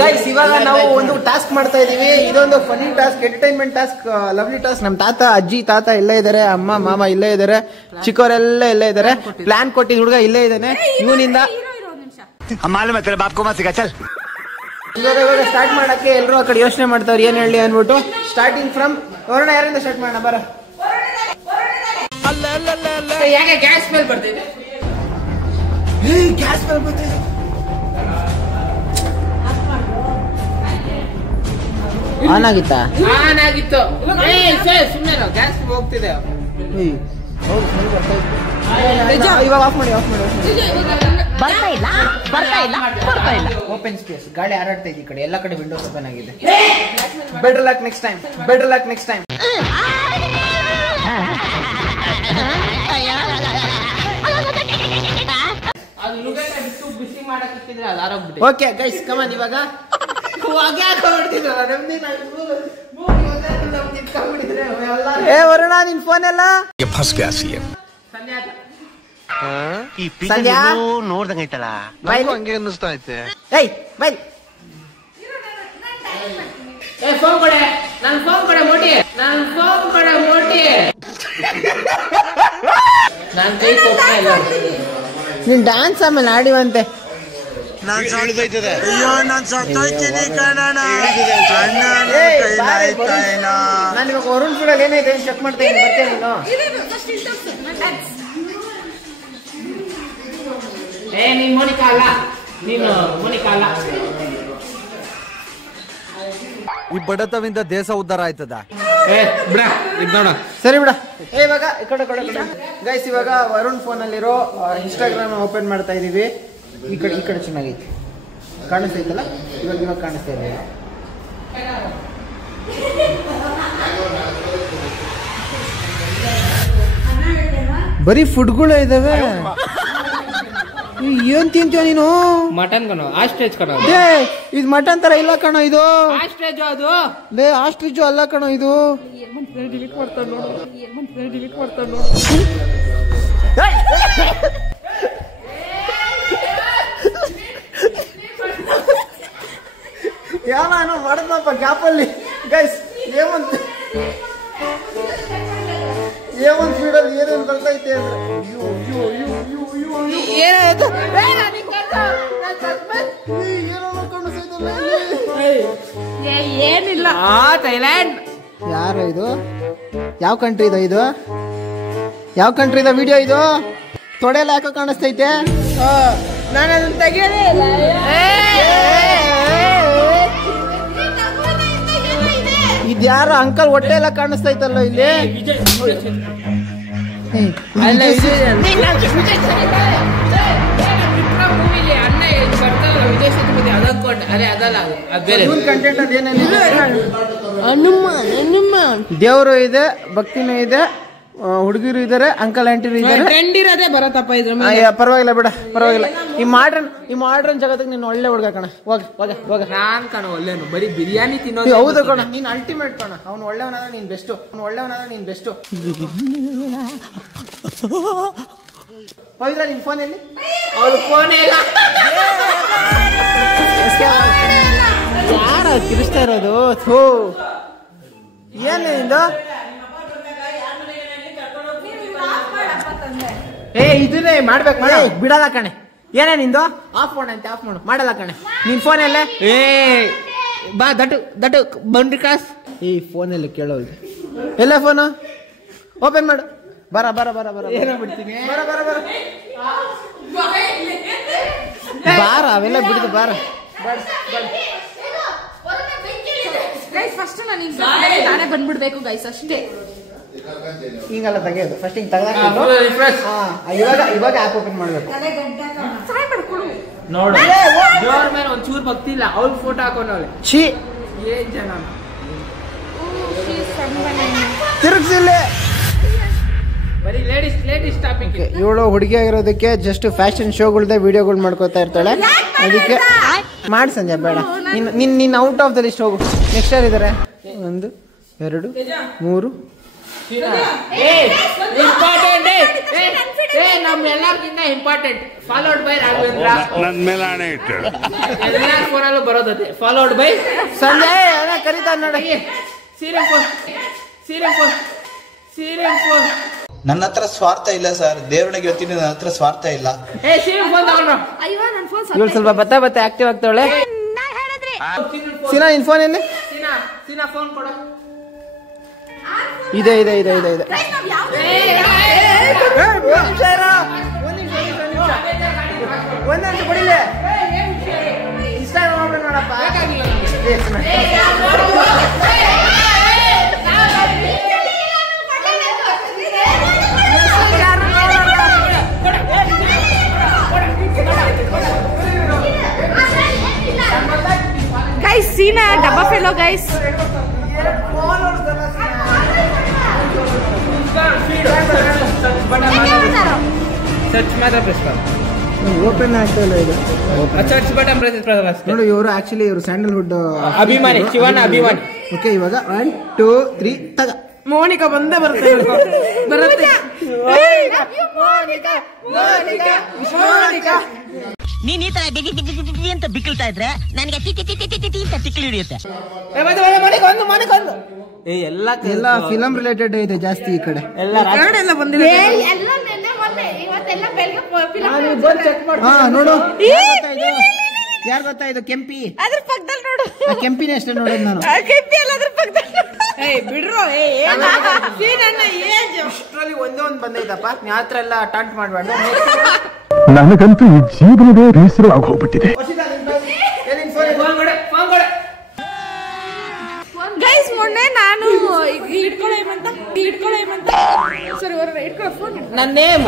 Guys ಇವಾಗ ನಾವು ಒಂದು ಟಾಸ್ಕ್ ಮಾಡ್ತಾ ಇದೀವಿ. ಇದೊಂದು funny task, entertainment task, lovely task. ನಮ್ ತಾತ ಅಜ್ಜಿ ತಾತ ಇಲ್ಲೇ ಇದಾರೆ, ಅಮ್ಮ ಮಾಮ ಇಲ್ಲೇ ಇದಾರೆ, ಚಿಕ್ಕವರೆಲ್ಲ ಇಲ್ಲೇ ಇದಾರೆ. ಪ್ಲಾನ್ ಕೊಟ್ಟಿದ್ ಹುಡುಗ ಇಲ್ಲೇ ಇದ್ದಾನೆ. ಇವನಿಂದ ಇವಾಗ ಸ್ಟಾರ್ಟ್ ಮಾಡಕ್ಕೆ ಎಲ್ರು ಆ ಕಡೆ ಯೋಚನೆ ಮಾಡ್ತಾವ್ರು ಏನ್ ಹೇಳಿ ಅನ್ಬಿಟ್ಟು. Starting from Varuna. ಯಾರಿಂದ ಸ್ಟಾರ್ಟ್ ಮಾಡೋಣ? ಬರ. ಯಾಕೆ ಗ್ಯಾಸ್ ಮೇಲೆ ಬರ್ತಿದೆ? ಗ್ಯಾಸ್ ಮೇಲೆ ಬರ್ತಿದೆ. ಆನ್ ಆಗಿತ್ತಾ? ಆನ್ ಆಗಿತ್ತು. ಸುಮ್ಮನೆ ಗ್ಯಾಸ್ ಹೋಗ್ತಿದೆ. ಇವಾಗ ಆಫ್ ಮಾಡಿ. ಬರ್ತಾ ಇಲ್ಲ. ಓಪನ್ ಸ್ಪೇಸ್, ಗಾಳಿ ಹಾರಾಡ್ತಾ ಇದೆ ಈ ಕಡೆ, ಎಲ್ಲ ಕಡೆ ವಿಂಡೋಸ್ ಓಪನ್ ಆಗಿದೆ. Better luck next time. Okay guys come on. ಇವಾಗ ವರುಣ ನಿನ್ ಫೋನ್ ಎಲ್ಲ ನೋಡ್ದಂಗೈತಲ್ಲ, ಹಂಗೆ ಅನ್ನಿಸ್ತಾ ಐತೆ. ಫೋನ್ ಕೊಡೆ, ನನ್ ಫೋನ್ ಕೊಡೆ ಮೋಟಿ, ನಾನ್ ಕೈ ಕೊಡ್ತಾ ಇಲ್ಲ. ನೀನ್ ಡ್ಯಾನ್ಸ್ ಆಮೇಲೆ ಆಡಿವಂತೆ. ನಾನು ಇವಾಗ ವರುಣ್ ಫೀಲ್ಡ್ ಏನೈತೆ ಚೆಕ್ ಮಾಡ್ತಾ ಇದ್ದೀನಿ. ಬರ್ತೇನೆ ನೀನು. ನೀನ್ ಮೋನಿಕಾ ಅಲ್ಲ, ನೀನು ಮೋನಿಕಾ ಅಲ್ಲ. ಈ ಬಡತವಿಂದ ದೇಶ ಉದ್ಧಾರ ಆಯ್ತದ. ಬಿಡ ನೋಡ, ಸರಿ ಬಿಡ. ಇವಾಗ ಈ ಕಡೆ ಗೈಸ್ ಇವಾಗ ವರುಣ್ ಫೋನ್ ಅಲ್ಲಿರೋ ಇನ್ಸ್ಟಾಗ್ರಾಮ್ ಓಪನ್ ಮಾಡ್ತಾ ಇದೀವಿ. ಈ ಕಡೆ ಚೆನ್ನಾಗೈತಿ, ಕಾಣಿಸ್ತೈತಲ್ಲ? ಇವಾಗ ಕಾಣಿಸ್ತಾ ಇದೆ. ಬರೀ ಫುಡ್ಗಳೇ ಇದಾವೆ. ಏನ್ ತಿಂತೀವ ನೀನು? ಮಟನ್ ಕಣೋ, ಆಸ್ಟ್ರೇಜ್ ಕಣೋ. ಇದು ಮಟನ್ ತರ ಇಲ್ಲ ಕಣೋ, ಇದು ಆಸ್ಟ್ರೇಜ್. ಅದು ಆಸ್ಟ್ರಿಚ್ ಅಲ್ಲ ಕಣೋ, ಇದು ಡಿಲೀಟ್ ಮಾಡ್ತಾನೆ ನೋಡು. ಯಾವನೋ ಮಾಡದಪ್ಪ ಗ್ಯಾಪಲ್ಲಿ. ಗೈಸ್ ಏಮಂತ ಫೀಡಲ್ಲಿ ಏನೇನು ಬರ್ತೈತೆ ಅಂದ್ರೆ ಏನಿಲ್ಲ. ಥೈಲ್ಯಾಂಡ್. ಯಾರು ಇದು? ಯಾವ ಕಂಟ್ರಿ ಇದು? ಯಾವ ಕಂಟ್ರಿದ ವಿಡಿಯೋ ಇದು? ತೊಡೆಲ್ಲ ಯಾಕೋ ಕಾಣಿಸ್ತೈತೆ? ನಾನು ಅದನ್ನ ತೆಗಿಯೋದೇ ಇಲ್ಲ. ಇದ್ಯಾರು ಅಂಕಲ್ ಹೊಟ್ಟೆ ಎಲ್ಲ ಕಾಣಿಸ್ತೈತಲ್ಲ ಇಲ್ಲಿ? ಅಲ್ಲ, ಅಣ್ಣ ಬರ್ತಾವಲ್ಲ ವಿಜಯ್ ಸೇತುಪತಿ, ಅದಕ್ಕೊಂಡೆ. ಅದೇ ಅದಲ್ಲ, ಅದು ಬೇರೆ ಕಂಟೆಂಟ್. ಅದೇನೇನಿದೆ? ದೇವರು ಇದೆ, ಭಕ್ತಿನೂ ಇದೆ, ಹುಡುಗಿರು ಇದಾರೆ, ಅಂಕಲ್ ಆಂಟಿರು ಇದಾರೆ. ಟ್ರೆಂಡ್ ಇರೋದೇ ಬರತ್ತಪ್ಪ ಇದ್ರ ಮೇಲೆ. ಪರವಾಗಿಲ್ಲ ಬಿಡ, ಪರವಾಗಿಲ್ಲ. ಈ ಮಾಡ್ರನ್ ಜಗತ್ತಿಗೆ ನೀನು ಒಳ್ಳೆ ಹುಡುಗ ಕಣ. ಹೋಗ. ನಾನ್ ಕಣ ಒಳ್ಳೆನು, ಬರೀ ಬಿರಿಯಾನಿ ತಿನ್ನೋದು. ಹೌದು ಕಣ, ನೀನ್ ಅಲ್ಟಿಮೇಟ್ ಕಣ. ಅವ್ನು ಒಳ್ಳೆಯವನಾದ್ರೆ ನೀನ್ ಬೆಸ್ಟ್. ಹೋಯ್ದ್ರ ನಿನ್ ಫೋನ್ ಎಲ್ಲಿ? ಅವ್ರ ಫೋನೇ ಇಲ್ಲ. ಯಾರ ಕಿರಿಸ್ತಾ ಇರೋದು? ಥೂ, ಏನಿಂದ? ಇದನ್ನೇ ಮಾಡ್ಬೇಕು. ಬಿಡಲ್ಲ ಕಣೆ. ಏನೇ ನಿಂದು? ಆಫ್ ಮಾಡು ಅಂತ. ಆಫ್ ಮಾಡಲ್ಲ ಕಣೆ. ನಿನ್ ಫೋನ್ ಎಲ್ಲ ಬಾ ದಟ್ಟು ಬಂಡ್ರಿ ಕಾಸ್. ಈ ಫೋನ್ ಎಲ್ಲ ಕೇಳೋದು. ಎಲ್ಲ ಫೋನು ಓಪನ್ ಮಾಡು. ಬರ ಏನೋ ಬಿಡ್ತೀನಿ. ಬಾರ, ಅವೆಲ್ಲ ಬಿಡಿದು ಬಾರ. ಫಸ್ಟ್ ನಾನೇ ಬಂದ್ಬಿಡ್ಬೇಕು ಗೈಸ್, ಅಷ್ಟೇ. ಹಿಂಗೆಲ್ಲ ತೆಗೆಯೋದು. ಫಸ್ಟ್ ಹಿಂಗ್ ತೆಗೆದ ಇವಾಗ ಆಪ್ ಓಪನ್ ಮಾಡ್ಬೇಕು. ನೋಡು, ದೇವ್ರ ಮೇಲೆ ಒಂಚೂರು ಭಕ್ತಿ ಇಲ್ಲ. ಅವ್ರ ಫೋಟೋ ಹಾಕೊಂಡವಳೆ. ಛೀ, ಏನ್ ಜನ ತಿರುಗಿಸಿಲ್ಲ. ಬರೀ ಲೇಡೀಸ್ ಟಾಪಿಕ್. ಇವಳು ಹುಡುಗಿ ಆಗಿರೋದಕ್ಕೆ ಜಸ್ಟ್ ಫ್ಯಾಷನ್ ಶೋಗಳ್ದೆ ವಿಡಿಯೋಗಳು ಮಾಡ್ಕೋತಾ ಇರ್ತಾಳೆ. ಅದಕ್ಕೆ ಮಾಡಿ ಸಂಜೆ ಬೇಡ. ನಿನ್ನ ಔಟ್ ಆಫ್ ದ ಲಿಸ್ಟ್ ಹೋಗು. ನೆಕ್ಸ್ಟ್ ಯಾರಿದ್ದಾರೆ? 1 2 3 ನಮ್ಮೆಲ್ಲರಿಗಿಂತ ಇಂಪಾರ್ಟೆಂಟ್ ಫಾಲೋಡ್ ಬೈ ರಾಘವೇಂದ್ರ. ನನ್ ಮೇಲೆ ಹಣೆ ಇಟ್ಟು ಎಲ್ಲರ ಫೋನಲ್ಲೂ ಬರೋದದೆ ಫಾಲೋಡ್ ಬೈ ಸಂಜಯ್ ಕರೀತಾ ನೋಡಿ. ಸೀರೆ ಫೋನ್ ನನ್ನ ಹತ್ರ ಸ್ವಾರ್ಥ ಇಲ್ಲ ಸರ್, ದೇವರಿಗೆ ಹೇಳ್ತೀನಿ, ನನ್ನ ಹತ್ರ ಸ್ವಾರ್ಥ ಇಲ್ಲ. ಸೀರೆ ಫೋನ್ ತಗೊಂಡ್ರು. ಅಯ್ಯೋ ನನ್ ಫೋನ್ ಇವಳು ಸ್ವಲ್ಪ ಬತ್ತ ಆಕ್ಟಿವ್ ಆಗ್ತಾವಳೆ. ಸೀನಾ ನಿನ್ ಫೋನ್ ಎಲ್ಲಿ? ಸೀನಾ ಫೋನ್ ಕೊಡು. ಇದೆ ಒಂದ್ ಕೊಡಿಲೆ. ಇನ್ಸ್ಟಾಗ್ರಾಮ್ ನೋಡಪ್ಪ. ಗೈಸ್ ಸೀನಾ ಡಬ್ಬಾ ಫೆಲೋ ಗೈಸ್. ಸರ್ಚ್ ಮಾತ್ರ ಪ್ರೆಸ್ ಮಾಡು. ಓಪನ್ ಆಗ್ತಾ ಇಲ್ಲ ಇದು. ಸರ್ಚ್ ಬಟನ್ ಪ್ರೆಸ್ ನೋಡು, ಇವರು ಆಕ್ಚುಲಿ ಇವರು ಸ್ಯಾಂಡಲ್ವುಡ್ ಅಭಿಮಾನಿ, ಶಿವನ ಅಭಿಮಾನಿ. ಓಕೆ, ಇವಾಗ 1 2 3 ತಗ. ಮೋನಿಕಾ ಬಂದೇ ಬರುತ್ತೆ. ನೀನ್ ಈ ತರ ಅಂತ ಬಿಕ್ಕಳ್ತಾ ಇದ್ರೆ ನನಗೆ ತಿಕ್ಕಿ ಹಿಡಿಯುತ್ತೆ. ಎಲ್ಲ ಫಿಲಂ ರಿಲೇಟೆಡ್ ಇದೆ ಜಾಸ್ತಿ ಈ ಕಡೆ. ನೋಡು, ಯಾರು ಗೊತ್ತಾ ಇದು? ಕೆಂಪಿ. ಅದ್ರ ಪಕ್ಕದಲ್ಲಿ ನೋಡು. ಕೆಂಪಿನೇ ಅಷ್ಟೇ ನೋಡೋದು ನಾನು. ಕೆಂಪಿ ಅಲ್ಲ, ಅದ್ರ ಪಕ್ಕದಲ್ಲಿ ಬಿಡ್ರೋ. ಅಷ್ಟರಲ್ಲಿ ಒಂದೇ ಒಂದು ಬಂದೈತಪ್ಪ. ನೀ ಆತರ ಎಲ್ಲ ಟಾಂಟ್ ಮಾಡ್ಬಾರ್ದು. ನನಗಂತೂ ಈ ಜೀವನವೇ ಬೇಸರ ಆಗೋಗ್ಬಿಟ್ಟಿದೆ. ಗೈಸ್ ಮೊನ್ನೆ ನಾನು ಇಟ್ಕೊಳ್ಳೋ ಸರಿ ಇಟ್ಕೊಳ್ಳೋ ಫೋನ್ ನನ್ನ ನೇಮ್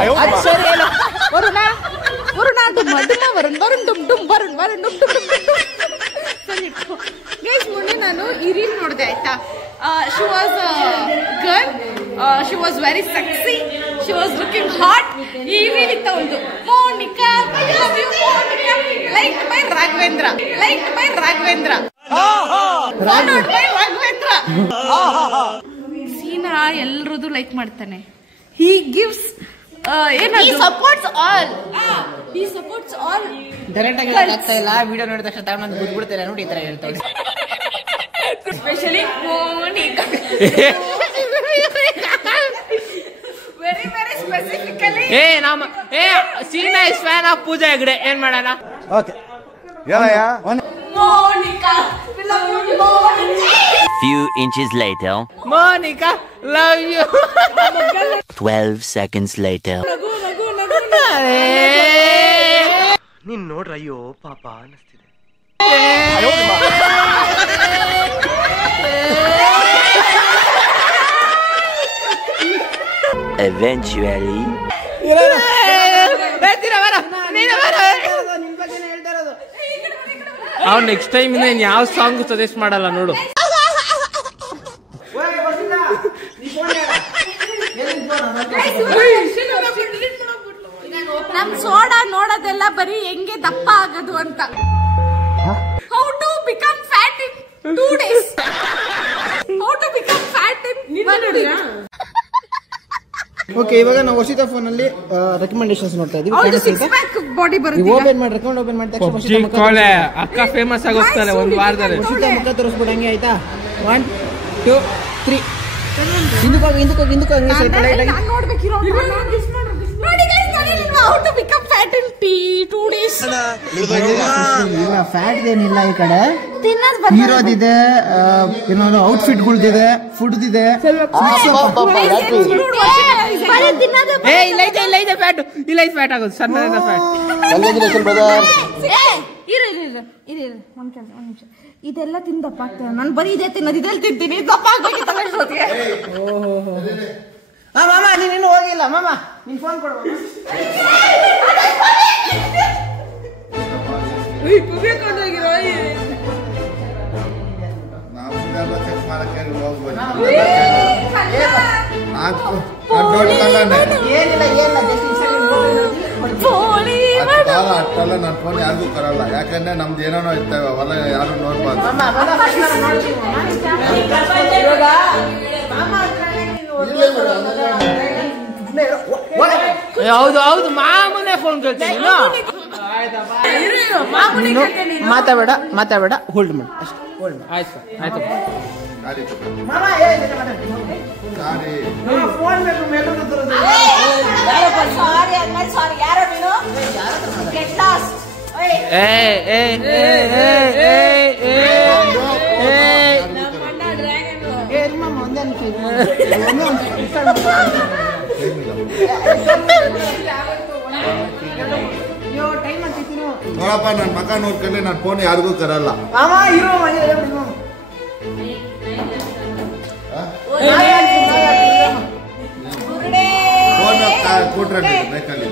ವರುಣ ಅದು ಮಧುಮ ವರುಣ್ ಡುಮ್ ಡುಮ್ ವರುಣ್ ಡುಮ್ ಡುಮ್ ಡುಮ್. ಸರಿ ಇಟ್ಕೊ. ಗೈಸ್ ಮೊನ್ನೆ ನಾನು ಈ ರೀಲ್ ನೋಡಿದೆ ಆಯ್ತಾ. She was girl, she was very sexy, she was looking hot. ಈ ರೀಲ್ ಇತ್ತ ಒಂದು Monica like by Raghavendra. Seena ಎಲ್ರದ್ದು ಲೈಕ್ ಮಾಡ್ತಾನೆ. He gives supports all. Direct ಆಗಿ ಆಗ್ತಾ ಇಲ್ಲ. ವಿಡಿಯೋ ನೋಡಿದ ತಕ್ಷಣ ತಗೊಂಡು ಬಿಡ್ಬಿಡ್ತಾರೆ ನೋಡಿ, ಈ ತರ ಹೇಳ್ತಾರೆ. Especially Monica very specifically. Seena is fan of Pooja Hegde. ಏನ್ ಮಾಡೋಣ? ಓಕೆ, ಹೇಳಯ್ಯ. Monica, we love you, Monica. Few inches later. Monica, love you. 12 seconds later. ನೀನ್ ನೋಡ್ರ, ಅಯ್ಯೋ ಪಾಪ ಅನಿಸ್ತಿದೆ. Eventually. ಅವ್ನು ನೆಕ್ಸ್ಟ್ ಟೈಮ್ ಇಂದ ಯಾವ ಸಾಂಗ್ ಸಜೆಸ್ಟ್ ಮಾಡಲ್ಲ ನೋಡು. ನಮ್ ಸೋಡಾ ನೋಡೋದೆಲ್ಲ ಬರೀ ಹೆಂಗೆ ದಪ್ಪ ಆಗೋದು ಅಂತ. How to become fat in 2 days. How to become fat in 1 day. Okay, ಇವಾಗ ನಾವು ವರ್ಷಿತ ಫೋನ್ ಅಲ್ಲಿ ರೆಕಮೆಂಡೇಶನ್ಸ್ ನೋಡ್ತಾ ಇದೀವಿ. ಬಾಡಿ ಬರುತ್ತೆ. ಓಪನ್ ಮಾಡಿ ರೆಕಮೆಂಡ್ ಓಪನ್ ಮಾಡಿ ಅಕ್ಕ ಫೇಮಸ್ ಆಗೋಗ್ತಾರೆ ಒಂದು ವಾರದಲ್ಲಿ. ವರ್ಷಿತ ಮುಖ ತೋರಿಸ್ಬಿಡು ಹಂಗೆ, ಆಯ್ತಾ? 1 2 3 ಹಿಂದಕ್ಕೆ ಸ್ವಲ್ಪ ಲೈಟ್ ಆಗಿ ನೋಡ್ಬೇಕಿರೋ ನೋಡಿ guys. How to become fat in 2 days. ಇಲ್ಲ, ಫ್ಯಾಟ್ ಏನಿಲ್ಲ ಈ ಕಡೆ. ಇರೋದಿದೆ, ಏನೋ ಔಟ್ಫಿಟ್ ಗಳದಿದೆ, ಫುಡ್ ಇದೆ. ಇಲ್ಲ ಫ್ಯಾಟ್ ಆಗೋದು, ಸಣ್ಣ ಫ್ಯಾಟ್. ಒಂದ್ ನಿಮಿಷ, ಇದೆಲ್ಲ ತಿಂದು ದಪ್ಪ ಆಗ್ತದೆ. ನಾನು ಬರೀ ಇದೇ ತಿನ್ನೋದು, ಇದೆಲ್ಲ ತಿಂತೀನಿ, ದಪ್ಪ ಆಗ್ಬೇಕಿತ್ತಲ್ಲ. ಮಾಮ ನೀನಿನ್ನೂ ಹೋಗಿಲ್ಲ. ಮಾಮ ನಿನ್ ಫೋನ್ ಕೊಡು. ಅಷ್ಟೆಲ್ಲ ನನ್ನ ಫೋನ್ ಯಾರಿಗೂ ಕರಲ್ಲ, ಯಾಕಂದ್ರೆ ನಮ್ದು ಏನೋ ಇರ್ತೇವೆ ಅವೆಲ್ಲ ಯಾರು ನೋಡ್ಬಾರ್ದು. ಹೌದು ಹೌದು ಮಾಮೂನೇ ಫೋನ್ ಕೇಳ್ತೀನಿ ಮಾತಾಬೇಡ ಹೋಲ್ಡ್ ಮಾಡಿ ಅಷ್ಟೇ ಹೋಲ್ಡ್ ಮಾಡಿ ಆಯ್ತು ಆಯ್ತು ಗಾಡಿ ತಗೊಂಡು. ಮಾಮ ಗಾಡಿ ಫೋನ್ ಬೇಕು ಮೇಲೂ ಸಾರಿ ಅಂದ್ಮೇಲೆ ಸಾರಿ ಯಾರೋ ನೀನು ಗೆಟ್ ಲಾಸ್ಟ್ ನೋಡಪ್ಪ ನನ್ನ ಮಗ ನೋಡ್ಕೊಂಡ್ರೆ ನನ್ನ ಫೋನ್ ಯಾರಿಗೂ ಕರಲ್ಲ. ಫೋನ್ ಕೂಟ್ರೆ ಬೇಕಲ್ಲಿ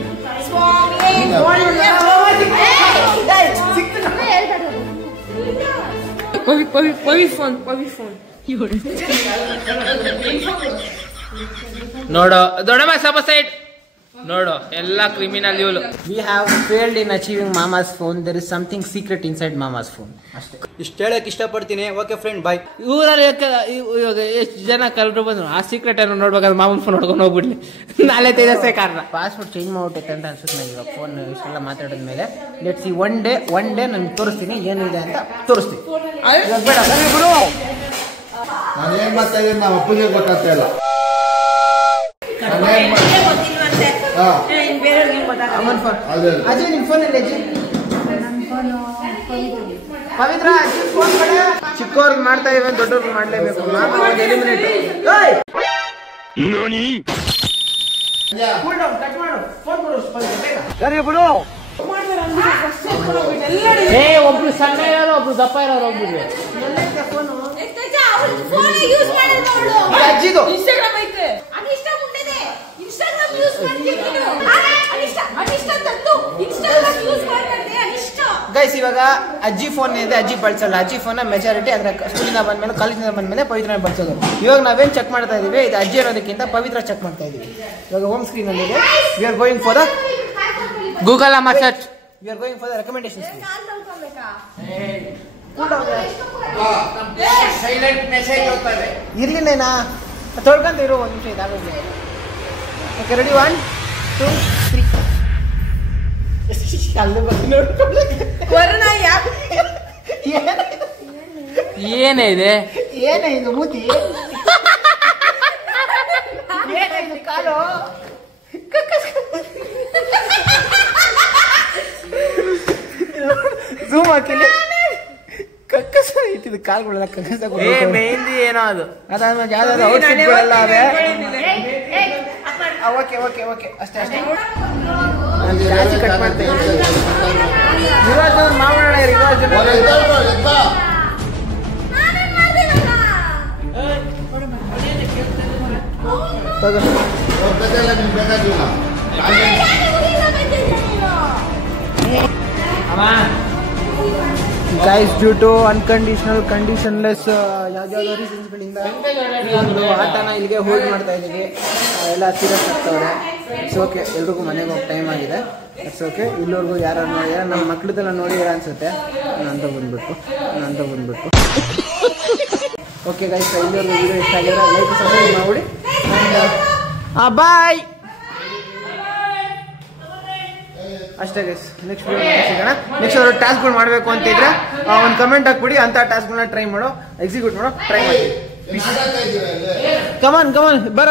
ನೋಡು ದೊಡ್ಡಮ್ಮ ಸ್ವಲ್ಪ ಸೈಡ್ ನೋಡು ಎಲ್ಲ ಕ್ರಿಮಿನಲ್ ಇವಳು. We have failed in achieving Mama's phone. There is something secret inside Mama's phone. ಇಷ್ಟು ಹೇಳಕ್ ಇಷ್ಟಪಡ್ತೀನಿ. Okay friend bye. ಊರಲ್ಲಿ ಇವಾಗ ಎಷ್ಟು ಜನ ಕಲ್ರು ಬಂದ್ರು ಆ ಸೀಕ್ರೆಟ್ ಏನೋ ನೋಡ್ಬೇಕಾದ್ರೆ ಮಾಮೂಲ್ ಫೋನ್ ನೋಡ್ಕೊಂಡು ಹೋಗ್ಬಿಡ್ಲಿ. ನಾಳೆ ತೇಜಸ್ಸೇ ಕಾರಣ. ಪಾಸ್ವರ್ಡ್ ಚೇಂಜ್ ಮಾಡ್ಬಿಟ್ಟೈತೆ ಅಂತ ಅನ್ಸುತ್ತೆ ನನಗೆ ಇವಾಗ ಫೋನ್ ಇಷ್ಟೆಲ್ಲ ಮಾತಾಡಿದ್ಮೇಲೆ. ಲೆಟ್ಸ್ ಸಿ ಒನ್ ಡೇ ನಾನು ತೋರಿಸ್ತೀನಿ ಏನಿದೆ ಅಂತ ತೋರಿಸ್ತೀನಿ. ಬೇಡ ಗುರು ನಾನು ಏನ್ ಮಾಡ್ತಾ ಇದ್ದೀನಿ ನಮ್ಮ ಅಪ್ಪಗೆ ಗೊತ್ತಾಗ್ತಾ ಇಲ್ಲ. ಅಜಯ್ ನಿಮ್ ಫೋನ್ ಅಲ್ಲಿ ಪವಿತ್ರ ಅಜ್ಜಿ ಫೋನ್ ಮಾಡ. ಚಿಕ್ಕವ್ರಿಗೆ ಮಾಡ್ತಾ ಇವೆ ದೊಡ್ಡವ್ರಿಗೆ ಮಾಡ್ಲೇಬೇಕು. ಮಾಮ ಒಂದು ಎಲಿಮಿನೇಟ್ ಒಬ್ರು ಸಣ್ಣ ಇರೋರು ಒಬ್ರು ದಪ್ಪ ಇರೋರು ಒಬ್ರು ಅಜ್ಜಿದು ಇನ್ಸ್ಟಾಗ್ರಾಮ್ ಐತೆ ಅನಿಷ್ಟ ಮುಂಡೆದೆ ಇನ್ಸ್ಟಾಗ್ರಾಮ್ ಯೂಸ್ ಮಾಡ್ತೀನಿ ಅನಿಷ್ಟ ತಂದು ಇನ್ಸ್ಟಾಗ್ರಾಮ್ ಯೂಸ್ ಮಾಡ್ತಿದ್ದೆ ಅನಿಷ್ಟ. ಗೈಸ್ ಇವಾಗ ಅಜ್ಜಿ ಫೋನ್ ಇದೆ, ಅಜ್ಜಿ ಬಳಸಲ್ಲ. ಅಜ್ಜಿ ಫೋನ್ ಮೆಜಾರಿಟಿ ಅಂದ್ರೆ ಸ್ಕೂಲಿಂದ ಬಂದ್ಮೇಲೆ ಕಾಲೇಜಿಂದ ಬಂದ್ಮೇಲೆ ಪವಿತ್ರ ಬಳಸೋದು. ಇವಾಗ ನಾವೇನ್ ಚೆಕ್ ಮಾಡ್ತಾ ಇದೀವಿ, ಇದು ಅಜ್ಜಿ ಅನ್ನೋದಕ್ಕಿಂತ ಪವಿತ್ರ ಚೆಕ್ ಮಾಡ್ತಾ ಇದೀವಿ. ಇವಾಗ ಹೋಮ್ ಸ್ಕ್ರೀನ್ ಅಲ್ಲಿ ಇದೆ. We are going for the Google ಅಮ್ಮ search. We are going for the recommendations. Silent message ಹೋಗ್ತದೆ. ಇರ್ಲಿ ನೈನಾ ತೊಳ್ಕೊಂತ ಇರೋ ಒಂದು ನಿಮಿಷ ಇದಾಗಲಿ. ಓಕೆ ರೆಡಿ 1 2 3 ಅಲ್ಲಿ ಬಂದು ಏನೇ ಇದೆ ಏನೇ ಇದು ಮೂತಿ ಏನೇ ಇದು ಕಾಲು ಝೂಮ್ ಹಾಕಿಲ್ಲ. ಕಕ್ಕಸ ಐತಿದು ಕಾಲ್ಗಳೆಲ್ಲ ಕಕ್ಕಸ. ಮೆಹಂದಿ ಏನೋ ಅದು. ಅದಾದ್ಮೇಲೆ ಯಾವ್ದಾದ್ರು ಔಟ್ಫಿಟ್ಗಳೆಲ್ಲ ಅವೆ. ಓಕೆ ಓಕೆ ಓಕೆ ಅಷ್ಟೇ ಅಷ್ಟೇ. ರಾಶಿ ಕಟ್ ಮಾಡ್ತಾ ಇದ್ದೀನಿ. ಯುವರಾಜ್ ಮಾವಣ್ಣ Yuvraj guys due to unconditional conditionless ಯಾವ್ದಾವ್ದೋ ರೀಸನ್ಸ್ಗಳಿಂದ ಈ ಒಂದು ಆಟನ ಇಲ್ಲಿಗೆ ಹೋಲ್ಡ್ ಮಾಡ್ತಾ ಇದ್ದೀವಿ. ಎಲ್ಲ ಸೀರಿಯಸ್ ಆಗ್ತವ್ರೆ. ಇಟ್ಸ್ ಓಕೆ, ಎಲ್ರಿಗೂ ಮನೆಗೆ ಹೋಗಿ ಟೈಮ್ ಆಗಿದೆ. It's okay. ಇಲ್ಲಿವರೆಗೂ ಯಾರು ನೋಡಿದ್ರೆ ನಮ್ಮ ಮಕ್ಳದೆಲ್ಲ ನೋಡಿದ್ರೆ ಅನ್ಸುತ್ತೆ. ಅಂತ ಬಂದ್ಬಿಟ್ಟು ಓಕೆ ಗೈಸ್, ಇಲ್ಲಿವರೆಗೂ ವಿಡಿಯೋ ಇಷ್ಟ ಆಗಿದ್ರೆ ಲೈಕ್ ಸಬ್ಸ್ಕ್ರೈಬ್ ಮಾಡಿ. ಬಾಯ್ ಅಷ್ಟೇ ಗೈಸ್. ನೆಕ್ಸ್ಟ್ ವಿಡಿಯೋ ಸಿಗೋಣ. ನೆಕ್ಸ್ಟ್ ಅವರು ಟಾಸ್ಕ್ಗಳು ಮಾಡಬೇಕು ಅಂತಿದ್ರೆ ಒಂದು ಕಮೆಂಟ್ ಹಾಕ್ಬಿಡಿ. ಅಂತ ಟಾಸ್ಕ್ಗಳನ್ನ ಟ್ರೈ ಮಾಡೋ, ಎಕ್ಸಿಕ್ಯೂಟ್ ಮಾಡೋ ಟ್ರೈ ಮಾಡಿ. ಕಮಾನ್ ಬರ